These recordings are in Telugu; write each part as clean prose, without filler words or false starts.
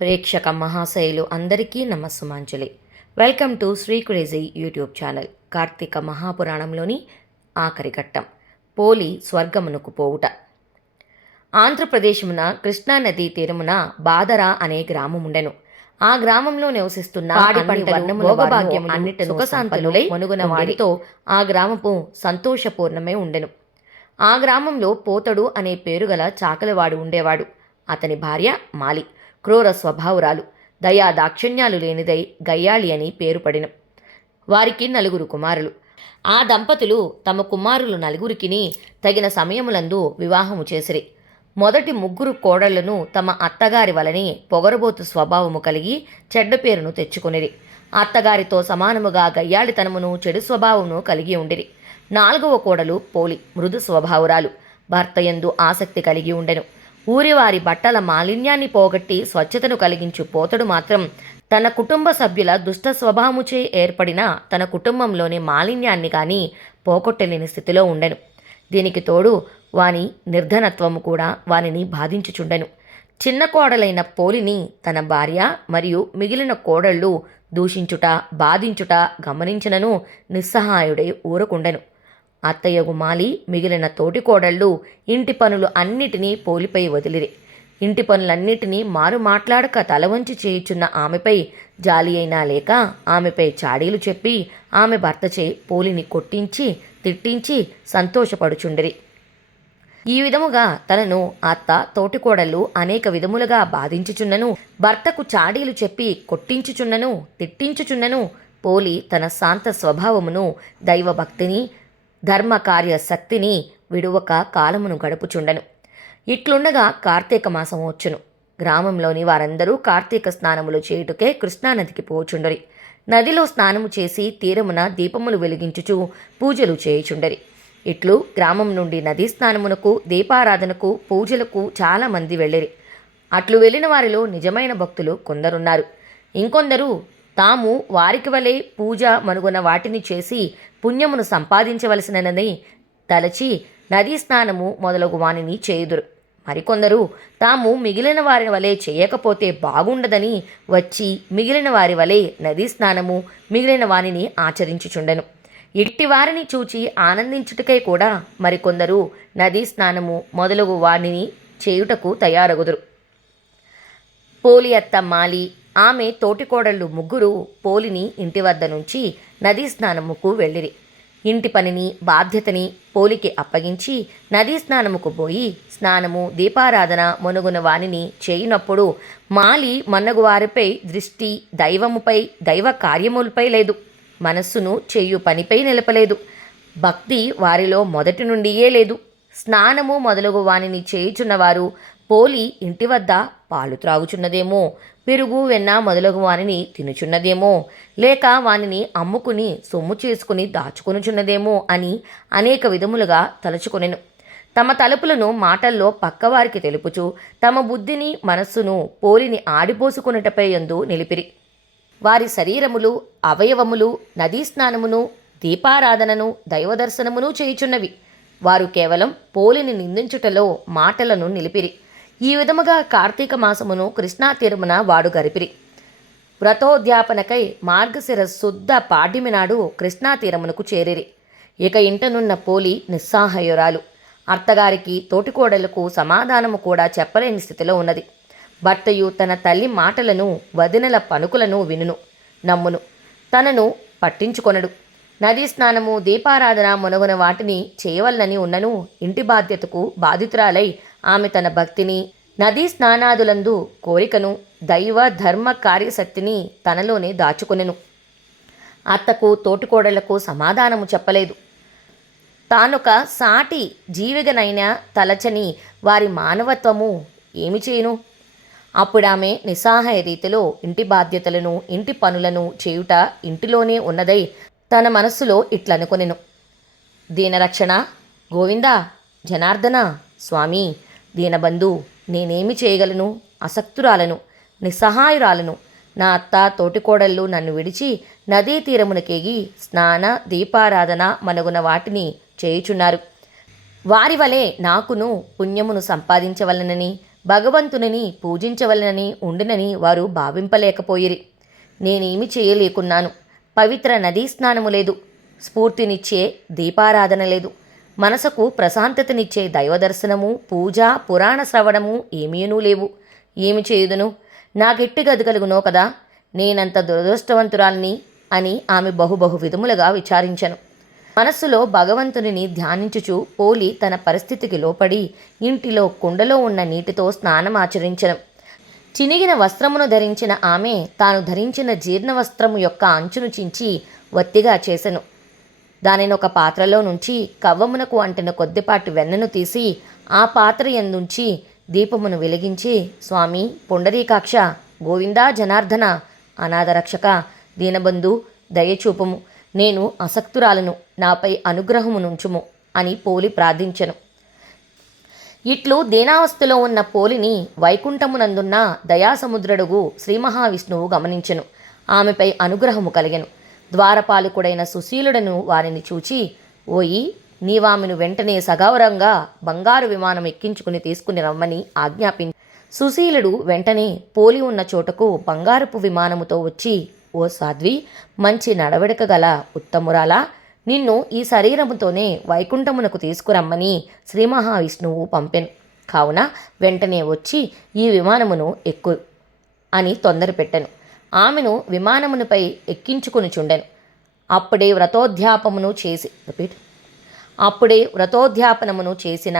ప్రేక్షక మహాశయులు అందరికీ నమస్సుమాంజలి. Welcome to Sri crazy YouTube channel. కార్తీక మహాపురాణంలోని ఆఖరి ఘట్టం, పోలి స్వర్గమునకు పోవుట. ఆంధ్రప్రదేశమున కృష్ణానదీ తీరమున బాదర అనే గ్రామముండెను. ఆ గ్రామంలో నివసిస్తున్న సుఖశాంతులై మనుగున వారితో ఆ గ్రామపు సంతోషపూర్ణమై ఉండెను. ఆ గ్రామంలో పోతడు అనే పేరుగల చాకలివాడు ఉండేవాడు. అతని భార్య మాలి క్రూర స్వభావురాలు, దయా దాక్షిణ్యాలు లేనిదై గయ్యాళి అని పేరు పడిన. వారికి 9 కుమారులు. ఆ దంపతులు తమ కుమారులు 9కిని తగిన సమయములందు వివాహము చేసిరి. మొదటి 3 కోడళ్లను తమ అత్తగారి వలనే పొగరబోతు స్వభావము కలిగి చెడ్డ పేరును తెచ్చుకొనిరి. అత్తగారితో సమానముగా గయ్యాళితనమును చెడు స్వభావమును కలిగి ఉండిరి. 4వ కోడలు పోలి మృదు స్వభావురాలు, భర్తయందు ఆసక్తి కలిగి ఉండెను. ఊరివారి బట్టల మాలిన్యాన్ని పోగొట్టి స్వచ్ఛతను కలిగించు పోతడు మాత్రం తన కుటుంబ సభ్యుల దుష్ట స్వభావముచే ఏర్పడిన తన కుటుంబంలోని మాలిన్యాన్ని కానీ పోగొట్టలేని స్థితిలో ఉండెను. దీనికి తోడు వాని నిర్ధనత్వము కూడా వానిని బాధించుచుండెను. చిన్న కోడలైన పోలిని తన భార్య మరియు మిగిలిన కోడళ్ళు దూషించుట, బాధించుట గమనించినను నిస్సహాయుడై ఊరకుండెను. అత్తయ్యగు మాలి మిగిలిన తోటి కోడళ్ళు ఇంటి పనులు అన్నిటినీ పోలిపై వదిలిరి. ఇంటి పనులన్నిటినీ మారు మాట్లాడక తలవంచి చేయుచున్న ఆమెపై జాలి అయినా లేక ఆమెపై చాడీలు చెప్పి ఆమె భర్తచే పోలిని కొట్టించి తిట్టించి సంతోషపడుచుండిరి. ఈ విధముగా తనను అత్త తోటికోడళ్ళు అనేక విధములుగా బాధించుచున్నను, భర్తకు చాడీలు చెప్పి కొట్టించుచున్నను తిట్టించుచున్నను పోలి తన శాంత స్వభావమును, దైవభక్తిని, ధర్మకార్య శక్తిని విడువక కాలమును గడుపుచుండెను. ఇట్లుండగా కార్తీక మాసం వచ్చును. గ్రామంలోని వారందరూ కార్తీక స్నానములు చేయుటకే కృష్ణానదికి పోచుండరి. నదిలో స్నానము చేసి తీరమున దీపములు వెలిగించుచు పూజలు చేయుచుండరి. ఇట్లు గ్రామం నుండి నదీ స్నానమునకు, దీపారాధనకు, పూజలకు చాలామంది వెళ్ళిరి. అట్లు వెళ్ళిన వారిలో నిజమైన భక్తులు కొందరున్నారు. ఇంకొందరు తాము వారికి వలె పూజ మనుగున వాటిని చేసి పుణ్యమును సంపాదించవలసినని తలచి నదీ స్నానము మొదలగు వానిని చేయుదురు. మరికొందరు తాము మిగిలిన వారి వలె చేయకపోతే బాగుండదని వచ్చి మిగిలిన వారి వలె నదీ స్నానము మిగిలిన వానిని ఆచరించుచుండెను. ఇట్టి వారిని చూచి ఆనందించుటకై కూడా మరికొందరు నదీ స్నానము మొదలగు వానిని చేయుటకు తయారగుదురు. పోలి అత్త మాలి, ఆమె తోటికోడళ్ళు 3 పోలిని ఇంటి వద్ద నుంచి నదీ స్నానముకు వెళ్ళిరి. ఇంటి పనిని, బాధ్యతని పోలికి అప్పగించి నదీ స్నానముకు పోయి స్నానము, దీపారాధన మొనుగున వానిని చేయునప్పుడు మాలి మన్నగు వారిపై దృష్టి దైవముపై, దైవ కార్యములపై లేదు. మనస్సును చేయు పనిపై నిలపలేదు. భక్తి వారిలో మొదటి నుండియే లేదు. స్నానము మొదలగు వానిని చేయుచున్నవారు పోలి ఇంటి వద్ద పాలు త్రాగుచున్నదేమో, పెరుగు వెన్న మొదలగు వానిని తినుచున్నదేమో, లేక వానిని అమ్ముకుని సొమ్ము చేసుకుని దాచుకొనుచున్నదేమో అని అనేక విధములుగా తలచుకొనెను. తమ తలుపులను మాటల్లో పక్కవారికి తెలుపుచు తమ బుద్ధిని, మనస్సును పోలిని ఆడిపోసుకున్నటపై యందు నిలిపిరి. వారి శరీరములు, అవయవములు నదీ స్నానమును, దీపారాధనను, దైవదర్శనమును చేయుచున్నవి. వారు కేవలం పోలిని నిందించుటలో మాటలను నిలిపిరి. ఈ విధముగా కార్తీక మాసమును కృష్ణా తీరమున వాడు గరిపిరి. వ్రతోద్యాపనకై మార్గశిర శుద్ధ పాడ్యమి నాడు కృష్ణా తీరమునకు చేరిరి. ఇక ఇంటనున్న పోలి నిస్సహాయురాలు. అత్తగారికి, తోటికోడలకు సమాధానము కూడా చెప్పలేని స్థితిలో ఉన్నది. భర్తయు తన తల్లి మాటలను, వదినల పలుకులను వినును, నమ్మును, తనను పట్టించుకొనడు. నదీ స్నానము, దీపారాధన మొనగున వాటిని చేయవలనని ఉన్నను ఇంటి బాధ్యతకు బాధితురాలై ఆమె తన భక్తిని, నదీ స్నానాదులందు కోరికను, దైవ ధర్మ కార్యశక్తిని తనలోనే దాచుకొనెను. అత్తకు, తోటికోడళ్లకు సమాధానము చెప్పలేదు. తానొక సాటి జీవిగనైనా తలచని వారి మానవత్వము ఏమి చేయును? అప్పుడామె నిస్సహాయ రీతిలో ఇంటి బాధ్యతలను, ఇంటి పనులను చేయుట ఇంటిలోనే ఉన్నదై తన మనస్సులో ఇట్లనుకొనెను. దీనరక్షణ గోవిందా, జనార్దన, స్వామి, దీనబంధు, నేనేమి చేయగలను? అసక్తురాలను, నిస్సహాయురాలను. నా అత్త, తోటికోడళ్ళు నన్ను విడిచి నదీ తీరమునకేగి స్నాన, దీపారాధన మనుగున వాటిని చేయుచున్నారు. వారి వలె నాకును పుణ్యమును సంపాదించవలనని భగవంతునిని పూజించవలనని ఉండినని వారు భావింపలేకపోయిరి. నేనేమి చేయలేకున్నాను. పవిత్ర నదీ స్నానము లేదు, స్ఫూర్తినిచ్చే దీపారాధన లేదు, మనసుకు ప్రశాంతతనిచ్చే దైవదర్శనము, పూజ, పురాణ శ్రవణము ఏమీనూ లేవు. ఏమి చేయుదును? నాకెట్టి గదుగలుగునో కదా, నేనంత దురదృష్టవంతురాల్ని అని ఆమె బహు విధములుగా విచారించెను. మనస్సులో భగవంతునిని ధ్యానించుచు పోలి తన పరిస్థితికి లోపడి ఇంటిలో కుండలో ఉన్న నీటితో స్నానమాచరించెను. చినిగిన వస్త్రమును ధరించిన ఆమె తాను ధరించిన జీర్ణ వస్త్రము యొక్క అంచును చించి వత్తిగా చేసెను. దానిని ఒక పాత్రలో నుంచి కవ్వమునకు అంటిన కొద్దిపాటి వెన్నను తీసి ఆ పాత్ర యందుంచి దీపమును వెలిగించి, స్వామి పుండరీకాక్ష, గోవిందా జనార్దన, అనాథరక్షక, దీనబంధు, దయచూపము, నేను అసక్తురాలను, నాపై అనుగ్రహమునుంచుము అని పోలి ప్రార్థించెను. ఇట్లు దీనావస్థలో ఉన్న పోలిని వైకుంఠమునందున్న దయాసముద్రుడుగు శ్రీ మహావిష్ణువు గమనించెను. ఆమెపై అనుగ్రహము కలిగెను. ద్వారపాలకుడైన సుశీలుడను వారిని చూచి, ఓయి, నీవామెను వెంటనే సగౌరవంగా బంగారు విమానం ఎక్కించుకుని తీసుకుని రమ్మని ఆజ్ఞాపించి, సుశీలుడు వెంటనే పోలి ఉన్న చోటకు బంగారపు విమానముతో వచ్చి, ఓ సాధ్వి, మంచి నడవడిక గల ఉత్తమురాలా, నిన్ను ఈ శరీరముతోనే వైకుంఠమునకు తీసుకురమ్మని శ్రీ మహావిష్ణువు పంపెను. కావున వెంటనే వచ్చి ఈ విమానమును ఎక్కు అని తొందర పెట్టెను. ఆమెను విమానమునిపై ఎక్కించుకునిచుండెను. అప్పుడే వ్రతోద్యాపనమును చేసిన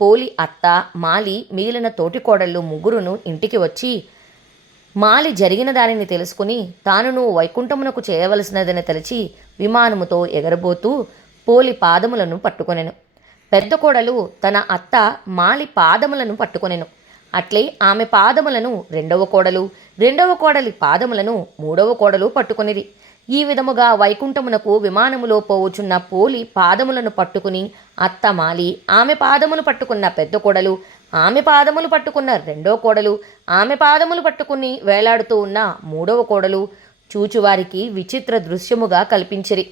పోలి అత్త, మాలి, మిగిలిన తోటికోడళ్ళు ముగ్గురును ఇంటికి వచ్చి మాలి జరిగిన దానిని తెలుసుకుని తానును వైకుంఠమునకు చేయవలసినదని తలచి విమానముతో ఎగరబోతూ పోలి పాదములను పట్టుకొనెను. పెద్ద కోడలు తన అత్త మాలి పాదములను పట్టుకొనెను. అట్లే ఆమె పాదములను రెండవ కోడలి పాదములను మూడవ కోడలు పట్టుకొనిరి. ఈ విధముగా వైకుంఠమునకు విమానములో పోవుచున్న పోలి పాదములను పట్టుకుని అత్త మాలి, ఆమె పాదములు పట్టుకున్న పెద్ద కోడలు, ఆమె పాదములు పట్టుకున్న రెండో కోడలు, ఆమె పాదములు పట్టుకుని వేలాడుతూ ఉన్న మూడవ కోడలు చూచువారికి విచిత్ర దృశ్యముగా కల్పించిరి.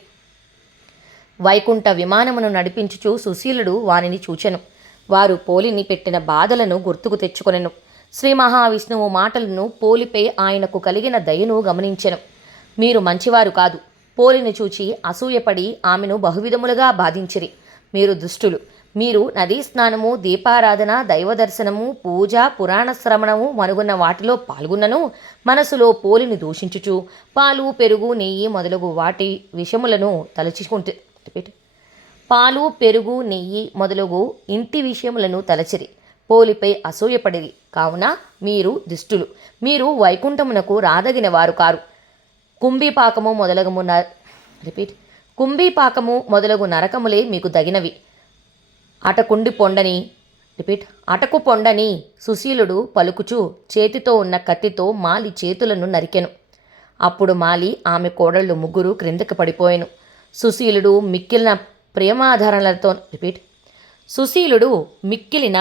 వైకుంఠ విమానమును నడిపించుచు సుశీలుడు వారిని చూచెను. వారు పోలిని పెట్టిన బాధలను గుర్తుకు తెచ్చుకొనెను. శ్రీ మహావిష్ణువు మాటలను, పోలిపై ఆయనకు కలిగిన దయను గమనించెను. మీరు మంచివారు కాదు. పోలిని చూచి అసూయపడి ఆమెను బహువిధములుగా బాధించిరి. మీరు దుష్టులు. మీరు నదీ స్నానము, దీపారాధన, దైవదర్శనము, పూజ, పురాణ శ్రవణము మరుగున్న వాటిలో పాల్గొన్నను మనసులో పోలిని దూషించుచు పాలు, పెరుగు, నెయ్యి మొదలగు వాటి విషయములను ఇంటి విషయములను తలచిరి. పోలిపై అసూయపడిరి. కావున మీరు దుష్టులు. మీరు వైకుంఠమునకు రాదగిన వారు కారు. కుంభీపాకము మొదలగు నరకములే మీకు దగినవి. అటకు పొండని సుశీలుడు పలుకుచు చేతితో ఉన్న కత్తితో మాలి చేతులను నరికెను. అప్పుడు మాలి, ఆమె కోడళ్ళు ముగ్గురు క్రిందకి పడిపోయెను. సుశీలుడు మిక్కిలిన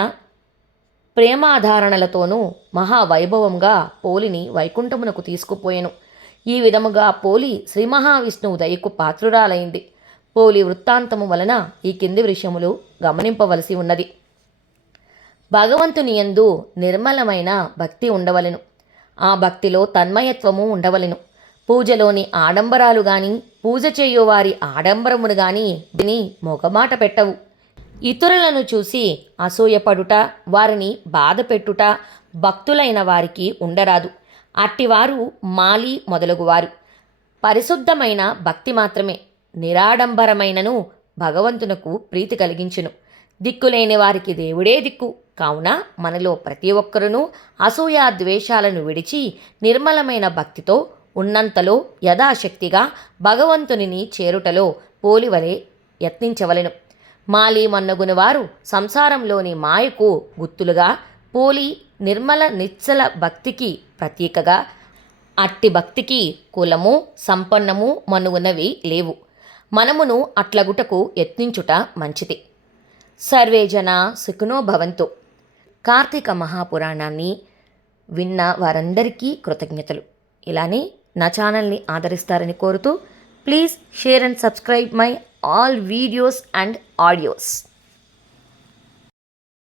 ప్రేమాధారణలతోనూ మహావైభవంగా పోలిని వైకుంఠమునకు తీసుకుపోయెను. ఈ విధముగా పోలి శ్రీ మహావిష్ణువు దయకు పాత్రురాలైంది. పోలి వృత్తాంతము వలన ఈ కింది విషయములు గమనింపవలసి ఉన్నది. భగవంతుని యందు నిర్మలమైన భక్తి ఉండవలెను. ఆ భక్తిలో తన్మయత్వము ఉండవలెను. పూజలోని ఆడంబరాలు గాని, పూజ చేయువారి ఆడంబరమును గాని దీని మొగమాట పెట్టవు. ఇతరులను చూసి అసూయపడుట, వారిని బాధ పెట్టుట భక్తులైన వారికి ఉండరాదు. అట్టివారు మాలి మొదలగువారు. పరిశుద్ధమైన భక్తి మాత్రమే నిరాడంబరమైనను భగవంతునకు ప్రీతి కలిగించును. దిక్కులేని వారికి దేవుడే దిక్కు. కావున మనలో ప్రతి ఒక్కరునూ అసూయ ద్వేషాలను విడిచి నిర్మలమైన భక్తితో ఉన్నంతలో యథాశక్తిగా భగవంతునిని చేరుటలో పోలివలే యత్నించవలెను. మాలి మన్నగుని వారు సంసారంలోని మాయకు గుర్తులుగా, పోలి నిర్మల నిశ్చల భక్తికి ప్రతీకగా. అట్టి భక్తికి కులము, సంపన్నము మనుగునవి లేవు. మనమును అట్లగుటకు యత్నించుట మంచిది. సర్వే జనా సుఖినో భవంతు. కార్తీక మహాపురాణాన్ని విన్న వారందరికీ కృతజ్ఞతలు. ఇలానే నా ఛానల్ని ఆదరిస్తారని కోరుతూ, please share and subscribe my all videos and audios.